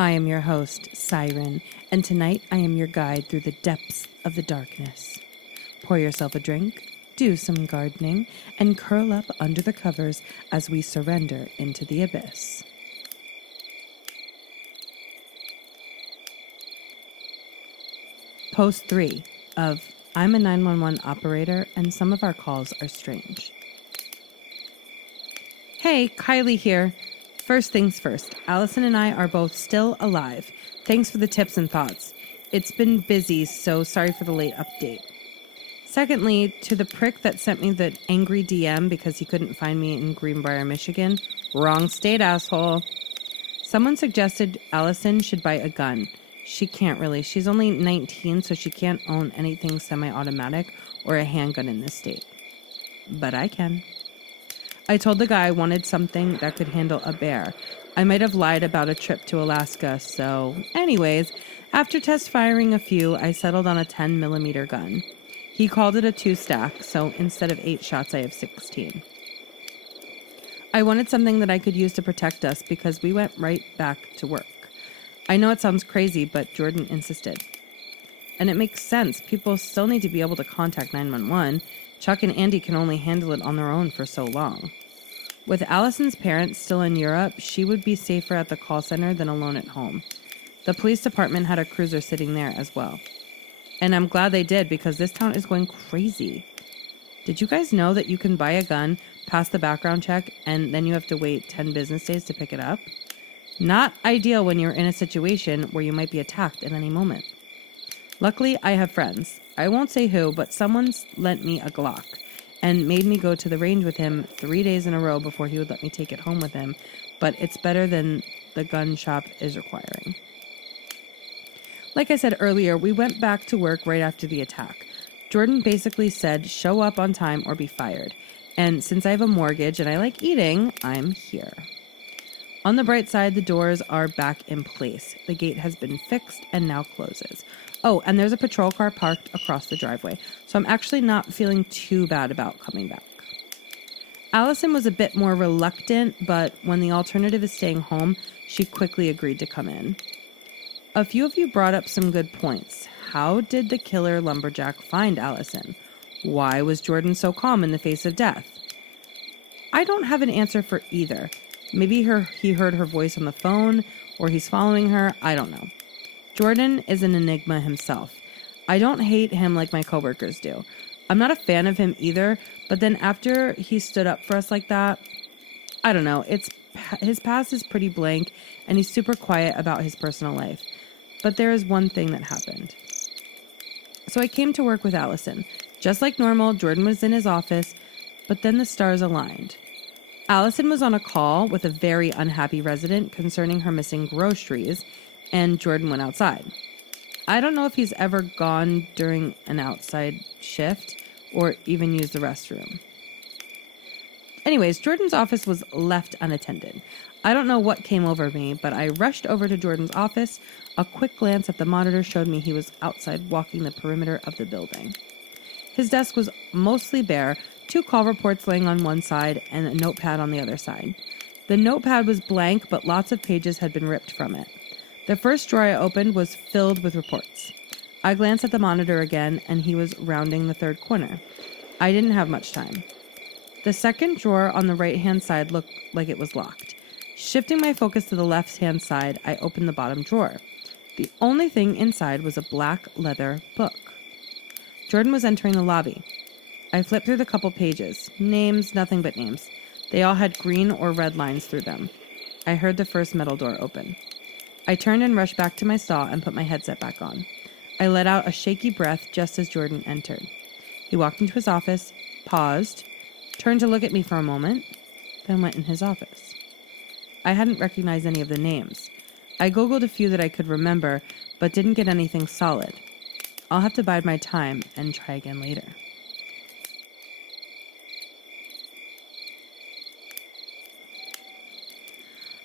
I am your host, Siren, and tonight I am your guide through the depths of the darkness. Pour yourself a drink, do some gardening, and curl up under the covers as we surrender into the abyss. Post 3 of I'm a 911 operator and some of our calls are strange. Hey, Kylie here. First things first, Allison and I are both still alive. Thanks for the tips and thoughts. It's been busy, so sorry for the late update. Secondly, to the prick that sent me the angry DM because he couldn't find me in Greenbrier, Michigan, wrong state, asshole. Someone suggested Allison should buy a gun. She can't really. She's only 19, so she can't own anything semi-automatic or a handgun in this state. But I can. I told the guy I wanted something that could handle a bear. I might have lied about a trip to Alaska, so... Anyways, after test firing a few, I settled on a 10mm gun. He called it a 2-stack, so instead of 8 shots, I have 16. I wanted something that I could use to protect us because we went right back to work. I know it sounds crazy, but Jordan insisted. And it makes sense. People still need to be able to contact 911. Chuck and Andy can only handle it on their own for so long. With Allison's parents still in Europe, she would be safer at the call center than alone at home. The police department had a cruiser sitting there as well. And I'm glad they did because this town is going crazy. Did you guys know that you can buy a gun, pass the background check, and then you have to wait 10 business days to pick it up? Not ideal when you're in a situation where you might be attacked at any moment. Luckily, I have friends. I won't say who, but someone's lent me a Glock and made me go to the range with him 3 days in a row before he would let me take it home with him, but it's better than the gun shop is requiring. Like I said earlier, we went back to work right after the attack. Jordan basically said, show up on time or be fired. And since I have a mortgage and I like eating, I'm here. On the bright side, the doors are back in place. The gate has been fixed and now closes. Oh, and there's a patrol car parked across the driveway, so I'm actually not feeling too bad about coming back. Allison was a bit more reluctant, but when the alternative is staying home, she quickly agreed to come in. A few of you brought up some good points. How did the killer lumberjack find Allison? Why was Jordan so calm in the face of death? I don't have an answer for either. Maybe he heard her voice on the phone, or he's following her, I don't know. Jordan is an enigma himself. I don't hate him like my coworkers do. I'm not a fan of him either, but then after he stood up for us like that, I don't know, his past is pretty blank, and he's super quiet about his personal life. But there is one thing that happened. So I came to work with Allison. Just like normal, Jordan was in his office, but then the stars aligned. Allison was on a call with a very unhappy resident concerning her missing groceries, and Jordan went outside. I don't know if he's ever gone during an outside shift or even used the restroom. Anyways, Jordan's office was left unattended. I don't know what came over me, but I rushed over to Jordan's office. A quick glance at the monitor showed me he was outside walking the perimeter of the building. His desk was mostly bare, 2 call reports laying on one side and a notepad on the other side. The notepad was blank, but lots of pages had been ripped from it. The first drawer I opened was filled with reports. I glanced at the monitor again, and he was rounding the third corner. I didn't have much time. The second drawer on the right-hand side looked like it was locked. Shifting my focus to the left-hand side, I opened the bottom drawer. The only thing inside was a black leather book. Jordan was entering the lobby. I flipped through the couple pages. Names, nothing but names. They all had green or red lines through them. I heard the first metal door open. I turned and rushed back to my stall and put my headset back on. I let out a shaky breath just as Jordan entered. He walked into his office, paused, turned to look at me for a moment, then went in his office. I hadn't recognized any of the names. I Googled a few that I could remember, but didn't get anything solid. I'll have to bide my time and try again later.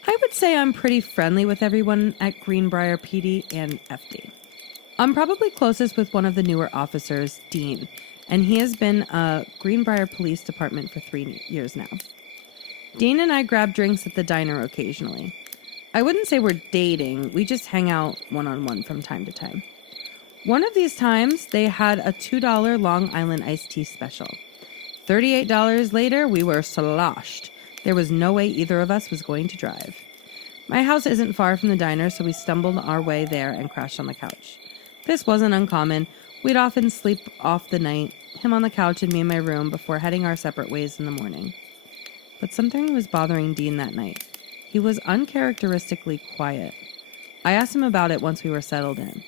I would say I'm pretty friendly with everyone at Greenbrier PD and FD. I'm probably closest with one of the newer officers, Dean, and he has been a Greenbrier Police Department for 3 years now. Dean and I grab drinks at the diner occasionally. I wouldn't say we're dating. We just hang out one-on-one from time to time. One of these times, they had a $2 Long Island iced tea special. $38 later, we were sloshed. There was no way either of us was going to drive. My house isn't far from the diner, so we stumbled our way there and crashed on the couch. This wasn't uncommon. We'd often sleep off the night, him on the couch and me in my room, before heading our separate ways in the morning. But something was bothering Dean that night. He was uncharacteristically quiet. I asked him about it once we were settled in.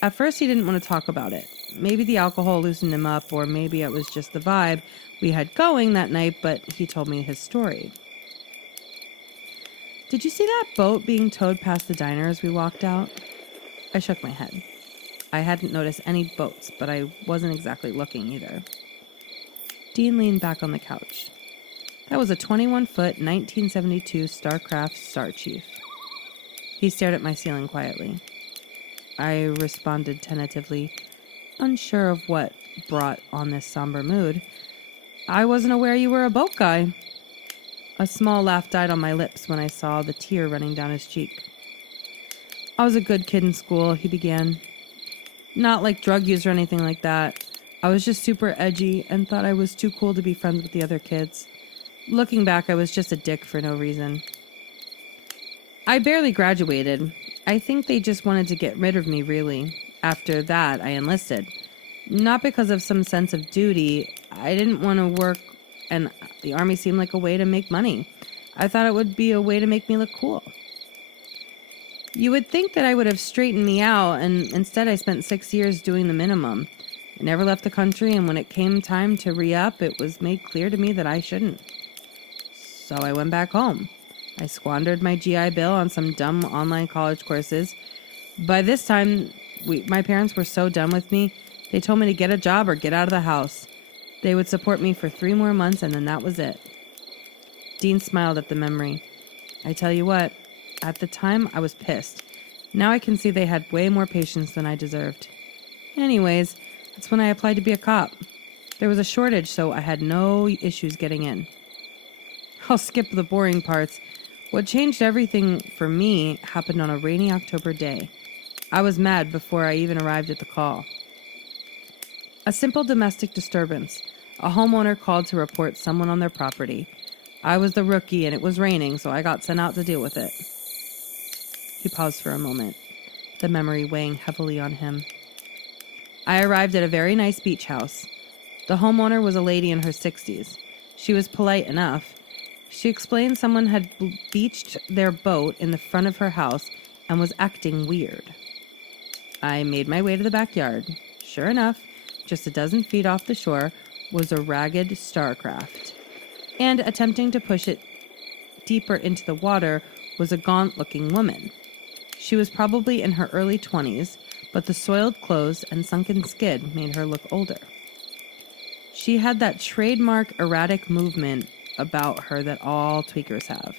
At first, he didn't want to talk about it. Maybe the alcohol loosened him up, or maybe it was just the vibe we had going that night, but he told me his story. Did you see that boat being towed past the diner as we walked out? I shook my head. I hadn't noticed any boats, but I wasn't exactly looking either. Dean leaned back on the couch. That was a 21-foot 1972 Starcraft Star Chief. He stared at my ceiling quietly. I responded tentatively, unsure of what brought on this somber mood. I wasn't aware you were a boat guy. A small laugh died on my lips when I saw the tear running down his cheek. I was a good kid in school, he began. Not like drug use or anything like that. I was just super edgy and thought I was too cool to be friends with the other kids. Looking back, I was just a dick for no reason. I barely graduated. I think they just wanted to get rid of me, really. After that, I enlisted. Not because of some sense of duty. I didn't want to work, and the Army seemed like a way to make money. I thought it would be a way to make me look cool. You would think that I would have straightened me out, and instead I spent 6 years doing the minimum. I never left the country, and when it came time to re-up, it was made clear to me that I shouldn't. So I went back home. I squandered my GI Bill on some dumb online college courses. By this time, my parents were so done with me, they told me to get a job or get out of the house. They would support me for 3 more months, and then that was it. Dean smiled at the memory. I tell you what, at the time, I was pissed. Now I can see they had way more patience than I deserved. Anyways, that's when I applied to be a cop. There was a shortage, so I had no issues getting in. I'll skip the boring parts. What changed everything for me happened on a rainy October day. I was mad before I even arrived at the call. A simple domestic disturbance. A homeowner called to report someone on their property. I was the rookie and it was raining, so I got sent out to deal with it. He paused for a moment, the memory weighing heavily on him. I arrived at a very nice beach house. The homeowner was a lady in her 60s. She was polite enough. She explained someone had beached their boat in the front of her house and was acting weird. I made my way to the backyard. Sure enough, just a dozen feet off the shore was a ragged starcraft. And attempting to push it deeper into the water was a gaunt-looking woman. She was probably in her early 20s, but the soiled clothes and sunken skid made her look older. She had that trademark erratic movement about her that all tweakers have.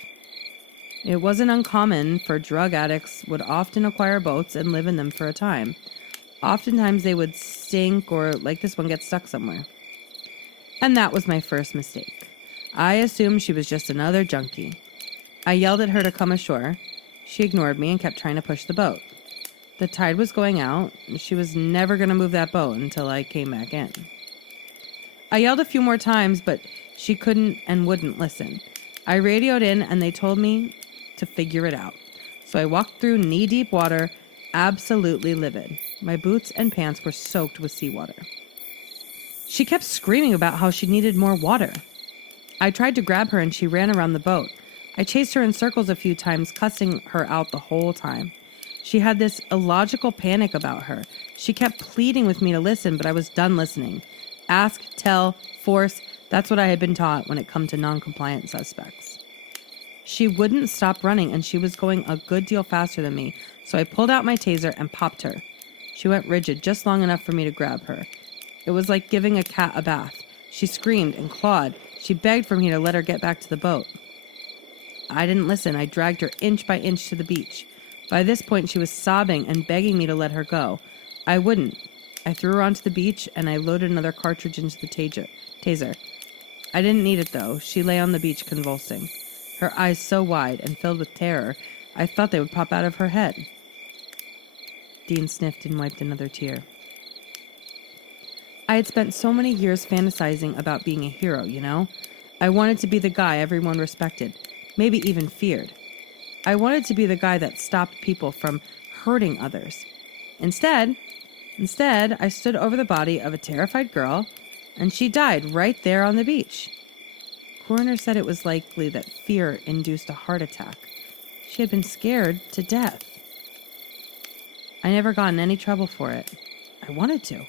It wasn't uncommon for drug addicts would often acquire boats and live in them for a time. Oftentimes they would sink or, like this one, get stuck somewhere. And that was my first mistake. I assumed she was just another junkie. I yelled at her to come ashore. She ignored me and kept trying to push the boat. The tide was going out, and she was never going to move that boat until I came back in. I yelled a few more times, but she couldn't and wouldn't listen. I radioed in, and they told me to figure it out. So I walked through knee-deep water, absolutely livid. My boots and pants were soaked with seawater. She kept screaming about how she needed more water. I tried to grab her, and she ran around the boat. I chased her in circles a few times, cussing her out the whole time. She had this illogical panic about her. She kept pleading with me to listen, but I was done listening. Ask, tell, force, that's what I had been taught when it come to non-compliant suspects. She wouldn't stop running, and she was going a good deal faster than me, so I pulled out my taser and popped her. She went rigid just long enough for me to grab her. It was like giving a cat a bath. She screamed and clawed. She begged for me to let her get back to the boat. I didn't listen. I dragged her inch by inch to the beach. By this point, she was sobbing and begging me to let her go. I wouldn't. I threw her onto the beach, and I loaded another cartridge into the taser. I didn't need it, though. She lay on the beach convulsing, her eyes so wide and filled with terror I thought they would pop out of her head. Dean sniffed and wiped another tear. I had spent so many years fantasizing about being a hero, you know? I wanted to be the guy everyone respected, maybe even feared. I wanted to be the guy that stopped people from hurting others. Instead, I stood over the body of a terrified girl, and she died right there on the beach. Coroner said it was likely that fear induced a heart attack. She had been scared to death. I never got in any trouble for it. I wanted to.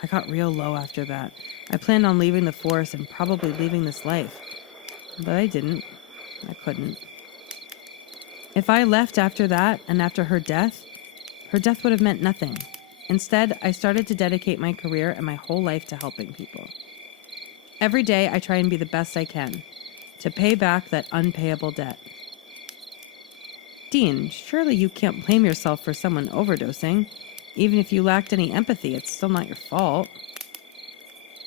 I got real low after that. I planned on leaving the force and probably leaving this life. But I didn't. I couldn't. If I left after that and after her death would have meant nothing. Instead, I started to dedicate my career and my whole life to helping people. Every day, I try and be the best I can to pay back that unpayable debt. Dean, surely you can't blame yourself for someone overdosing. Even if you lacked any empathy, it's still not your fault.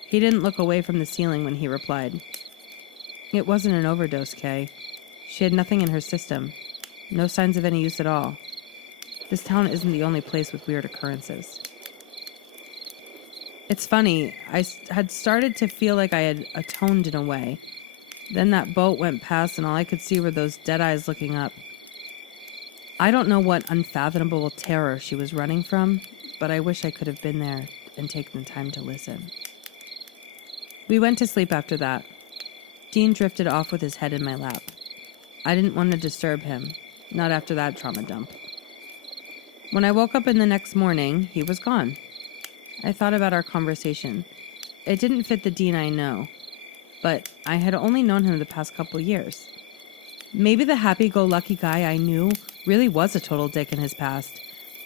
He didn't look away from the ceiling when he replied. It wasn't an overdose, Kay. She had nothing in her system. No signs of any use at all. This town isn't the only place with weird occurrences. It's funny, I had started to feel like I had atoned in a way. Then that boat went past and all I could see were those dead eyes looking up. I don't know what unfathomable terror she was running from, but I wish I could have been there and taken the time to listen. We went to sleep after that. Dean drifted off with his head in my lap. I didn't want to disturb him, not after that trauma dump. When I woke up in the next morning, he was gone. I thought about our conversation. It didn't fit the Dean I know, but I had only known him the past couple years. Maybe the happy-go-lucky guy I knew really was a total dick in his past,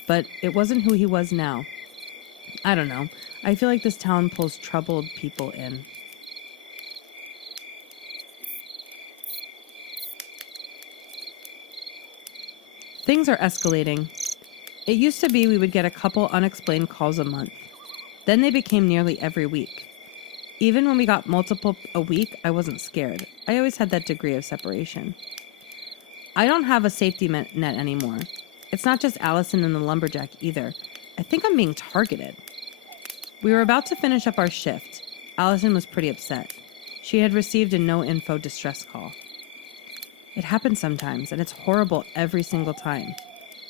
but it wasn't who he was now. I don't know. I feel like this town pulls troubled people in. Things are escalating. It used to be we would get a couple unexplained calls a month. Then they became nearly every week. Even when we got multiple a week, I wasn't scared. I always had that degree of separation. I don't have a safety net anymore. It's not just Allison and the lumberjack either. I think I'm being targeted. We were about to finish up our shift. Allison was pretty upset. She had received a no-info distress call. It happens sometimes, and it's horrible every single time.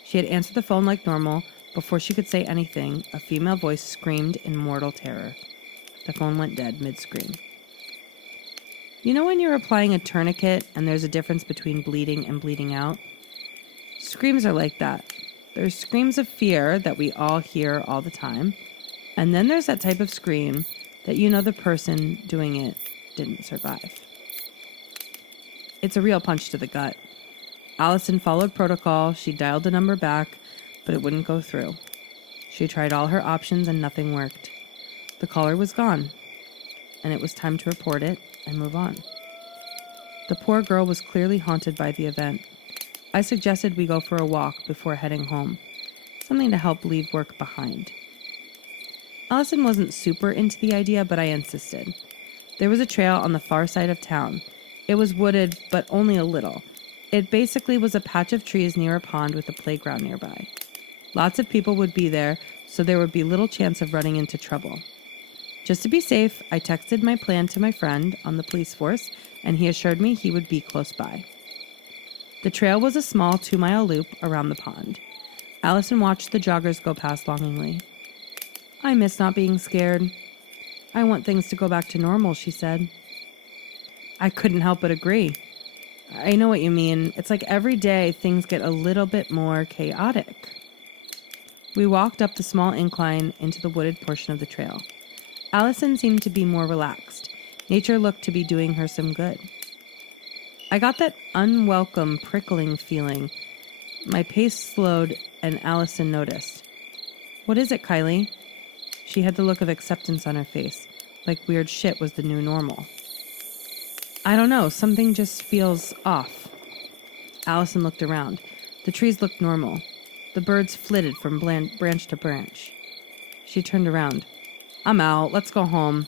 She had answered the phone like normal. Before she could say anything, a female voice screamed in mortal terror. The phone went dead mid-scream. You know when you're applying a tourniquet and there's a difference between bleeding and bleeding out? Screams are like that. There's screams of fear that we all hear all the time, and then there's that type of scream that you know the person doing it didn't survive. It's a real punch to the gut. Allison followed protocol. She dialed the number back, but it wouldn't go through. She tried all her options and nothing worked. The caller was gone, and it was time to report it and move on. The poor girl was clearly haunted by the event. I suggested we go for a walk before heading home, something to help leave work behind. Allison wasn't super into the idea, but I insisted. There was a trail on the far side of town. It was wooded, but only a little. It basically was a patch of trees near a pond with a playground nearby. Lots of people would be there, so there would be little chance of running into trouble. Just to be safe, I texted my plan to my friend on the police force, and he assured me he would be close by. The trail was a small 2-mile loop around the pond. Allison watched the joggers go past longingly. I miss not being scared. I want things to go back to normal, she said. I couldn't help but agree. I know what you mean. It's like every day things get a little bit more chaotic. We walked up the small incline into the wooded portion of the trail. Allison seemed to be more relaxed. Nature looked to be doing her some good. I got that unwelcome, prickling feeling. My pace slowed, and Allison noticed. What is it, Kylie? She had the look of acceptance on her face, like weird shit was the new normal. I don't know, something just feels off. Allison looked around. The trees looked normal. The birds flitted from branch to branch. She turned around. I'm out. Let's go home.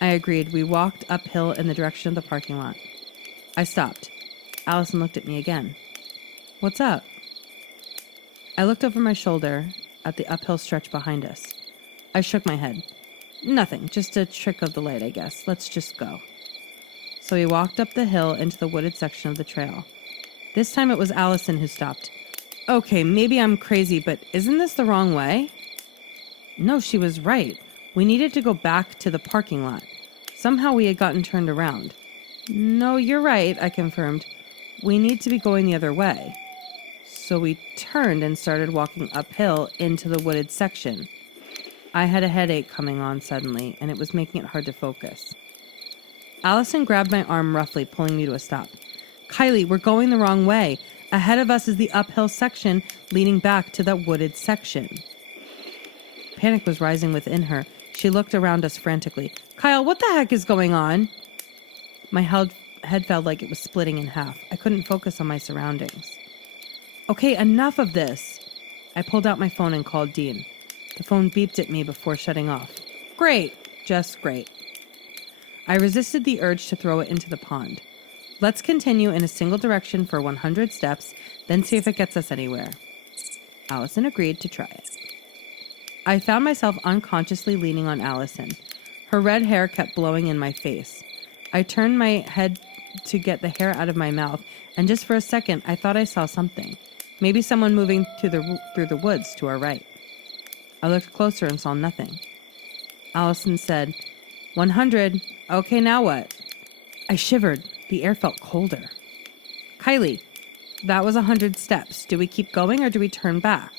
I agreed. We walked uphill in the direction of the parking lot. I stopped. Allison looked at me again. What's up? I looked over my shoulder at the uphill stretch behind us. I shook my head. Nothing, just a trick of the light, I guess. Let's just go. So we walked up the hill into the wooded section of the trail. This time it was Allison who stopped. Okay, maybe I'm crazy, but isn't this the wrong way? No, she was right. We needed to go back to the parking lot. Somehow we had gotten turned around. No, you're right, I confirmed. We need to be going the other way. So we turned and started walking uphill into the wooded section. I had a headache coming on suddenly, and it was making it hard to focus. Allison grabbed my arm roughly, pulling me to a stop. Kylie, we're going the wrong way. Ahead of us is the uphill section leading back to that wooded section. Panic was rising within her. She looked around us frantically. Kyle, what the heck is going on? My head felt like it was splitting in half. I couldn't focus on my surroundings. Okay, enough of this. I pulled out my phone and called Dean. The phone beeped at me before shutting off. Great, just great. I resisted the urge to throw it into the pond. Let's continue in a single direction for 100 steps, then see if it gets us anywhere. Allison agreed to try it. I found myself unconsciously leaning on Allison. Her red hair kept blowing in my face. I turned my head to get the hair out of my mouth, and just for a second, I thought I saw something. Maybe someone moving through the woods to our right. I looked closer and saw nothing. Allison said, 100. Okay, now what? I shivered. The air felt colder. Kylie, that was 100 steps. Do we keep going or do we turn back?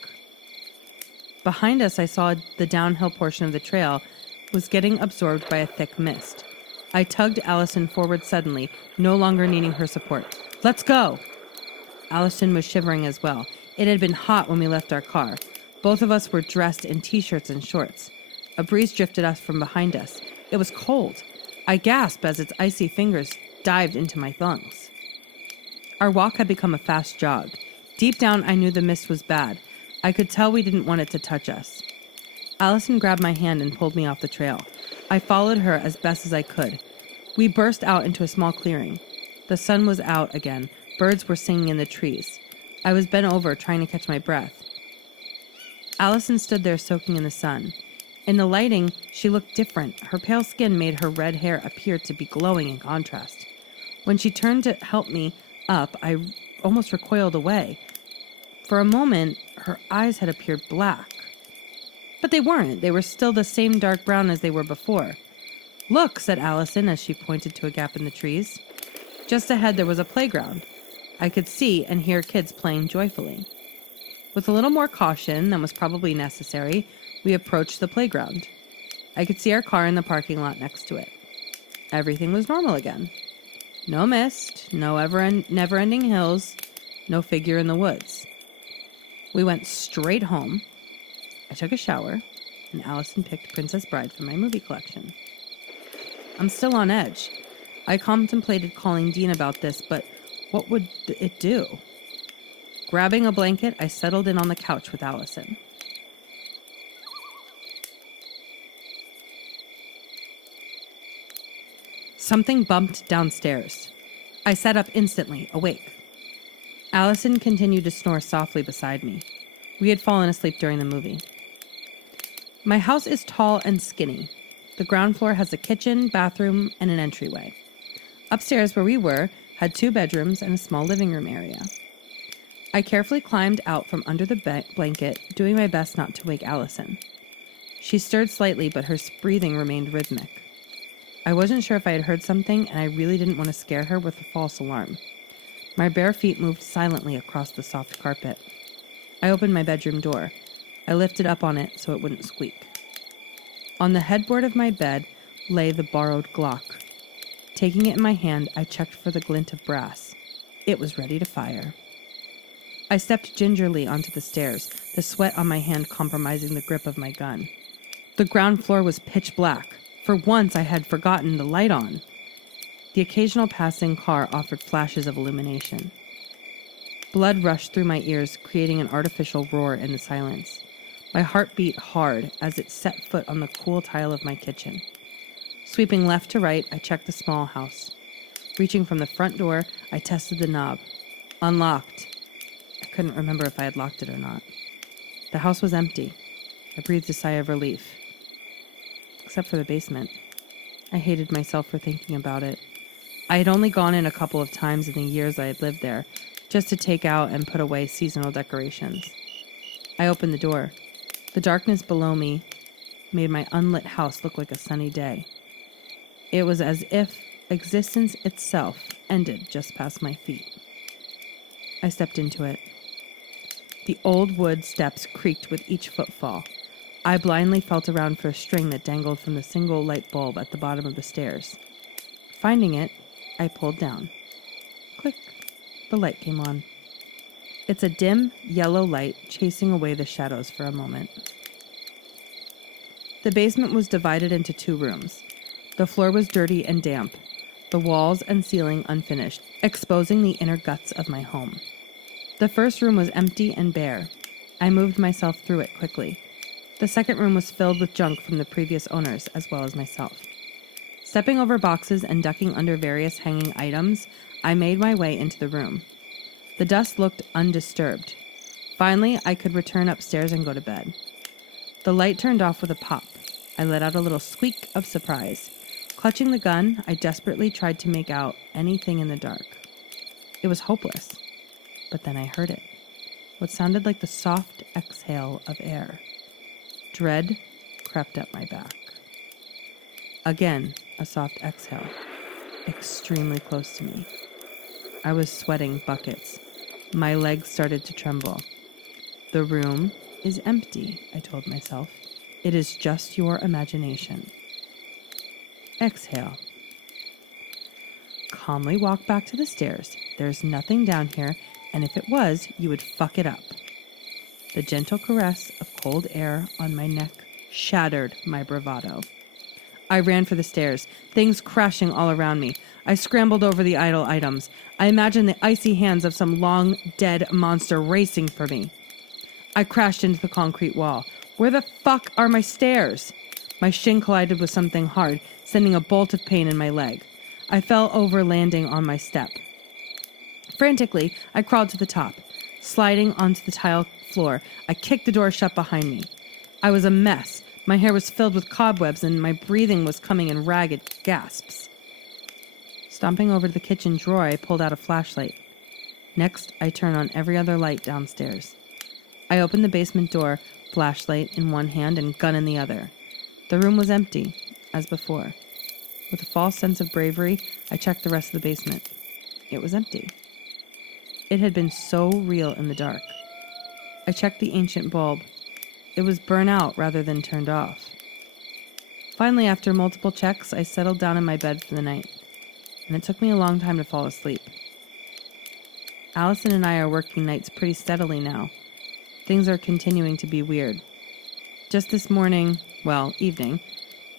Behind us, I saw the downhill portion of the trail was getting absorbed by a thick mist. I tugged Allison forward suddenly, no longer needing her support. Let's go! Allison was shivering as well. It had been hot when we left our car. Both of us were dressed in t-shirts and shorts. A breeze drifted us from behind us. It was cold. I gasped as its icy fingers dived into my lungs. Our walk had become a fast jog. Deep down, I knew the mist was bad. I could tell we didn't want it to touch us. Allison grabbed my hand and pulled me off the trail. I followed her as best as I could. We burst out into a small clearing. The sun was out again. Birds were singing in the trees. I was bent over, trying to catch my breath. Allison stood there soaking in the sun. In the lighting, she looked different. Her pale skin made her red hair appear to be glowing in contrast. When she turned to help me up, I almost recoiled away. For a moment, her eyes had appeared black. But they weren't. They were still the same dark brown as they were before. Look, said Allison as she pointed to a gap in the trees. Just ahead there was a playground. I could see and hear kids playing joyfully. With a little more caution than was probably necessary, we approached the playground. I could see our car in the parking lot next to it. Everything was normal again. No mist, no never-ending hills, no figure in the woods. We went straight home. I took a shower, and Allison picked Princess Bride from my movie collection. I'm still on edge. I contemplated calling Dean about this, but what would it do? Grabbing a blanket, I settled in on the couch with Allison. Something bumped downstairs. I sat up instantly, awake. Allison continued to snore softly beside me. We had fallen asleep during the movie. My house is tall and skinny. The ground floor has a kitchen, bathroom, and an entryway. Upstairs, where we were, had 2 bedrooms and a small living room area. I carefully climbed out from under the blanket, doing my best not to wake Allison. She stirred slightly, but her breathing remained rhythmic. I wasn't sure if I had heard something, and I really didn't want to scare her with a false alarm. My bare feet moved silently across the soft carpet. I opened my bedroom door. I lifted up on it so it wouldn't squeak. On the headboard of my bed lay the borrowed Glock. Taking it in my hand, I checked for the glint of brass. It was ready to fire. I stepped gingerly onto the stairs, the sweat on my hand compromising the grip of my gun. The ground floor was pitch black. For once, I had forgotten the light on. The occasional passing car offered flashes of illumination. Blood rushed through my ears, creating an artificial roar in the silence. My heart beat hard as it set foot on the cool tile of my kitchen. Sweeping left to right, I checked the small house. Reaching from the front door, I tested the knob. Unlocked. I couldn't remember if I had locked it or not. The house was empty. I breathed a sigh of relief. Except for the basement. I hated myself for thinking about it. I had only gone in a couple of times in the years I had lived there, just to take out and put away seasonal decorations. I opened the door. The darkness below me made my unlit house look like a sunny day. It was as if existence itself ended just past my feet. I stepped into it. The old wood steps creaked with each footfall. I blindly felt around for a string that dangled from the single light bulb at the bottom of the stairs. Finding it, I pulled down. Click. The light came on. It's a dim, yellow light chasing away the shadows for a moment. The basement was divided into 2 rooms. The floor was dirty and damp, the walls and ceiling unfinished, exposing the inner guts of my home. The first room was empty and bare. I moved myself through it quickly. The second room was filled with junk from the previous owners, as well as myself. Stepping over boxes and ducking under various hanging items, I made my way into the room. The dust looked undisturbed. Finally, I could return upstairs and go to bed. The light turned off with a pop. I let out a little squeak of surprise. Clutching the gun, I desperately tried to make out anything in the dark. It was hopeless. But then I heard it. What sounded like the soft exhale of air. Dread crept up my back. Again, a soft exhale. Extremely close to me. I was sweating buckets. My legs started to tremble. The room is empty, I told myself. It is just your imagination. Exhale. Calmly walk back to the stairs. There's nothing down here, and if it was, you would fuck it up. The gentle caress of cold air on my neck shattered my bravado. I ran for the stairs, things crashing all around me. I scrambled over the idle items. I imagined the icy hands of some long, dead monster racing for me. I crashed into the concrete wall. Where the fuck are my stairs? My shin collided with something hard, sending a bolt of pain in my leg. I fell over, landing on my step. Frantically, I crawled to the top. Sliding onto the tile floor, I kicked the door shut behind me. I was a mess. My hair was filled with cobwebs, and my breathing was coming in ragged gasps. Stomping over to the kitchen drawer, I pulled out a flashlight. Next, I turned on every other light downstairs. I opened the basement door, flashlight in one hand and gun in the other. The room was empty, as before. With a false sense of bravery, I checked the rest of the basement. It was empty. It had been so real in the dark. I checked the ancient bulb. It was burnt out rather than turned off. Finally, after multiple checks, I settled down in my bed for the night, and it took me a long time to fall asleep. Allison and I are working nights pretty steadily now. Things are continuing to be weird. Just this morning, evening,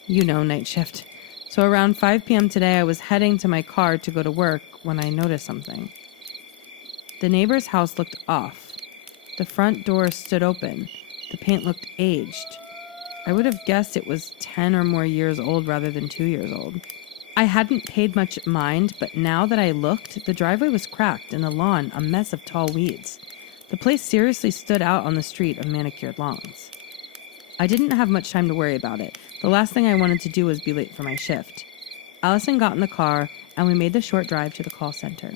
night shift. So around 5 p.m. today, I was heading to my car to go to work when I noticed something. The neighbor's house looked off. The front door stood open. The paint looked aged. I would have guessed it was 10 or more years old rather than 2 years old. I hadn't paid much mind, but now that I looked, the driveway was cracked and the lawn a mess of tall weeds. The place seriously stood out on the street of manicured lawns. I didn't have much time to worry about it. The last thing I wanted to do was be late for my shift. Allison got in the car, and we made the short drive to the call center.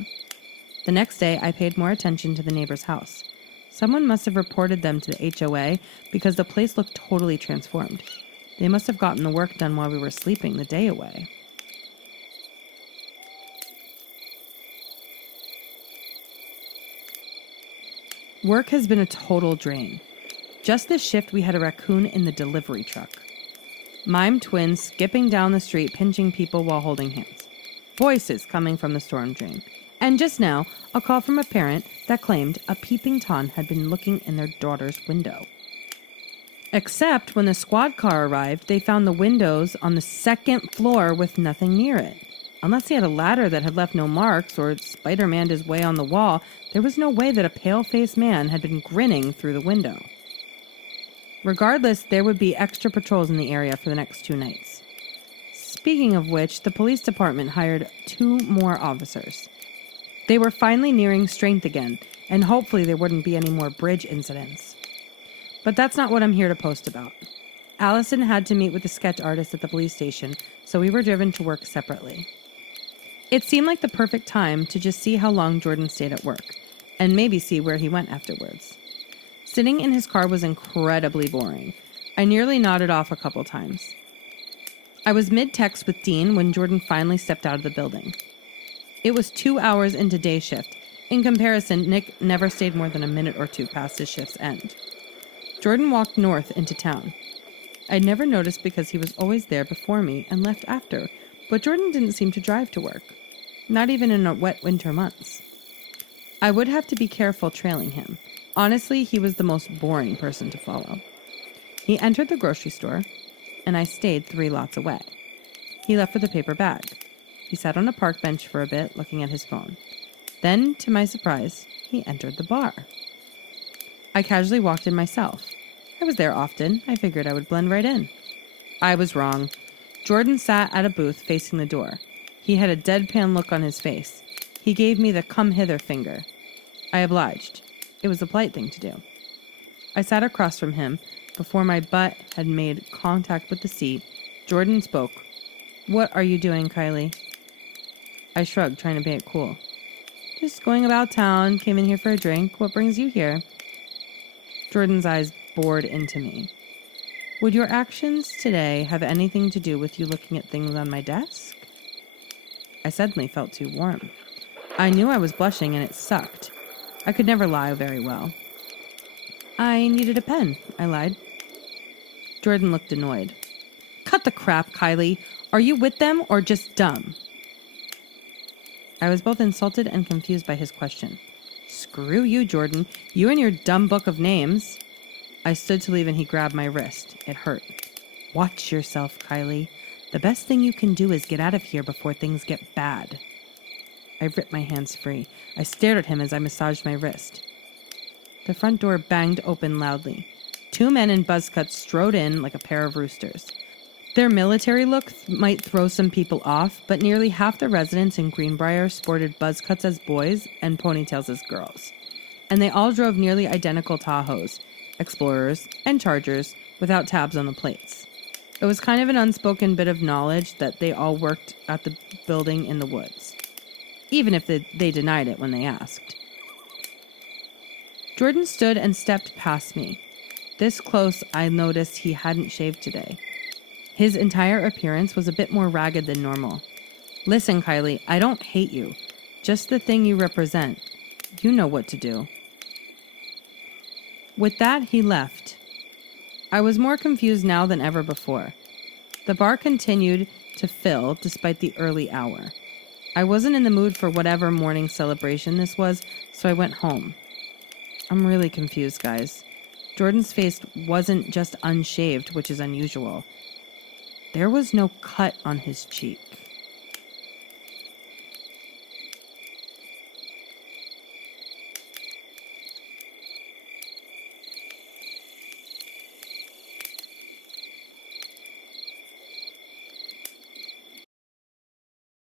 The next day, I paid more attention to the neighbor's house. Someone must have reported them to the HOA because the place looked totally transformed. They must have gotten the work done while we were sleeping the day away. Work has been a total drain. Just this shift, we had a raccoon in the delivery truck. Mime twins skipping down the street, pinching people while holding hands. Voices coming from the storm drain. And just now, a call from a parent that claimed a peeping Tom had been looking in their daughter's window. Except when the squad car arrived, they found the windows on the second floor with nothing near it. Unless he had a ladder that had left no marks or Spider-Man'd his way on the wall, there was no way that a pale-faced man had been grinning through the window. Regardless, there would be extra patrols in the area for the next 2 nights. Speaking of which, the police department hired 2 more officers. They were finally nearing strength again, and hopefully there wouldn't be any more bridge incidents. But that's not what I'm here to post about. Allison had to meet with the sketch artist at the police station, so we were driven to work separately. It seemed like the perfect time to just see how long Jordan stayed at work, and maybe see where he went afterwards. Sitting in his car was incredibly boring. I nearly nodded off a couple times. I was mid-text with Dean when Jordan finally stepped out of the building. It was 2 hours into day shift. In comparison, Nick never stayed more than a minute or two past his shift's end. Jordan walked north into town. I'd never noticed because he was always there before me and left after, but Jordan didn't seem to drive to work, not even in wet winter months. I would have to be careful trailing him. Honestly, he was the most boring person to follow. He entered the grocery store, and I stayed 3 lots away. He left with a paper bag. He sat on a park bench for a bit, looking at his phone. Then, to my surprise, he entered the bar. I casually walked in myself. I was there often. I figured I would blend right in. I was wrong. Jordan sat at a booth facing the door. He had a deadpan look on his face. He gave me the come hither finger. I obliged. It was a polite thing to do. I sat across from him. Before my butt had made contact with the seat, Jordan spoke. "What are you doing, Kylie?" I shrugged, trying to be cool. "Just going about town, came in here for a drink. What brings you here?" Jordan's eyes bored into me. "Would your actions today have anything to do with you looking at things on my desk?" I suddenly felt too warm. I knew I was blushing and it sucked. I could never lie very well. "I needed a pen," I lied. Jordan looked annoyed. "Cut the crap, Kylie. Are you with them or just dumb?" I was both insulted and confused by his question. "Screw you, Jordan. You and your dumb book of names." I stood to leave and he grabbed my wrist. It hurt. "Watch yourself, Kylie. The best thing you can do is get out of here before things get bad." I ripped my hands free. I stared at him as I massaged my wrist. The front door banged open loudly. 2 men in buzz cuts strode in like a pair of roosters. Their military look might throw some people off, but nearly half the residents in Greenbrier sported buzz cuts as boys and ponytails as girls. And they all drove nearly identical Tahoes, Explorers, and Chargers without tabs on the plates. It was kind of an unspoken bit of knowledge that they all worked at the building in the woods, even if they denied it when they asked. Jordan stood and stepped past me. This close, I noticed he hadn't shaved today. His entire appearance was a bit more ragged than normal. "Listen, Kylie, I don't hate you. Just the thing you represent. You know what to do." With that, he left. I was more confused now than ever before. The bar continued to fill despite the early hour. I wasn't in the mood for whatever morning celebration this was, so I went home. I'm really confused, guys. Jordan's face wasn't just unshaved, which is unusual. There was no cut on his cheek.